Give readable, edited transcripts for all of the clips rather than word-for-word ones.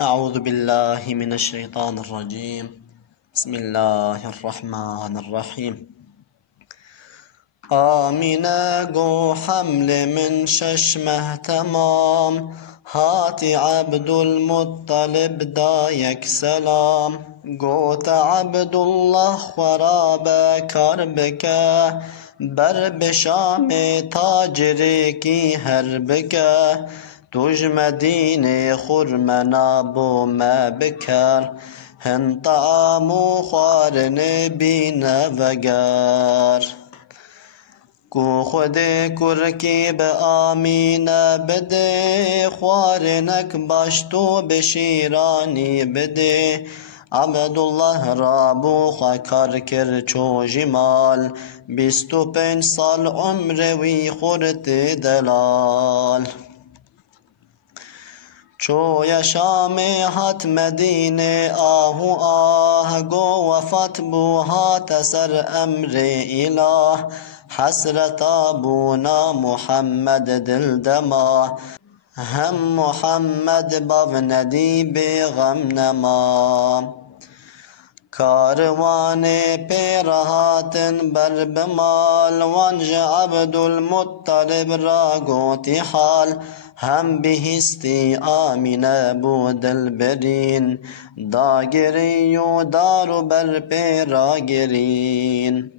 أعوذ بالله من الشيطان الرجيم. بسم الله الرحمن الرحيم. آمنة گو حمل من ششمه تمام، هاتی عبد المطلب دایک سلام. گوت عبدالله خراب کر بکه، بر بشام تاجر کی هر بکه. توج مدینه خرمنا بو ما بکر، هن طعام خوارن بین وگر. کو خود کرکی به آمینه بده، خوارنک باشتو به شیرانی بده. عبدالله را بو خکر کر چو جمال، 25 سال عمر وی خورت دلال. چو یشام هات مدینه آهو آه، گو وفات بو هات سر امر اله. حسرتا بونا محمد دل دما، هم محمد باو ندی بیغم نما. کاروان پیرهاتن بر بمال، وانج عبدالمطلب را گوتی حال. هم بهستی آمینه بو دل برین، داگری و دارو بر پیرا گرین.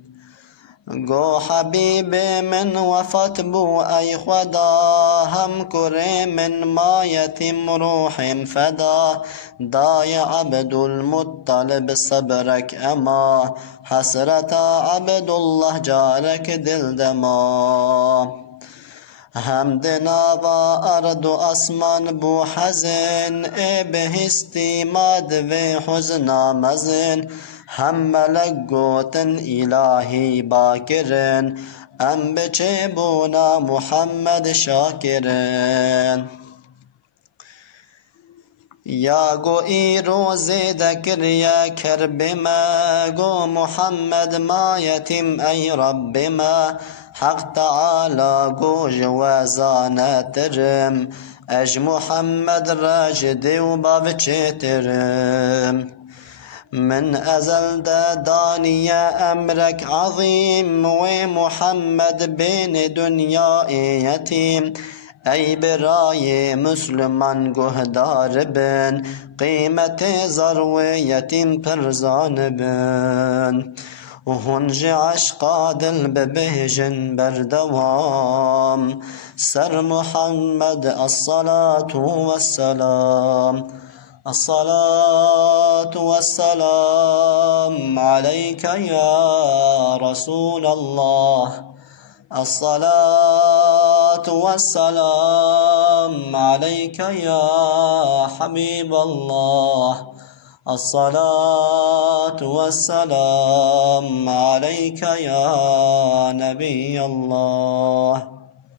گو حبیب من وفات بو ای خدا، هم کره من ما یتیم روح فدا. دای عبدالمطلب صبرک اما، حسرتا عبدالله جارک دل دما. هم دناوا ارد و اسمان بو حزن، ای بهستی ماد و حزنا مزن. هم ملک گوتن الهی باکرن، ام بچه بونا محمد شاکرن. یا گو ای روز دکریا کرب ما، گو محمد ما یتیم ای رب ما. حق تعالی گو جوازانه ترم، اج محمد راجد و باب چترم. من ازل دانیه امرک عظیم، و محمد بین دنیا یتیم. ای برای مسلمان گهدار بن، قیمت زرو یتیم پرزان بن. و هنج عشقا دل ببهجن بردوام، سر محمد الصلاة والسلام. الصلاة والسلام عليك يا رسول الله، الصلاة والسلام عليك يا حبيب الله، الصلاة والسلام عليك يا نبي الله.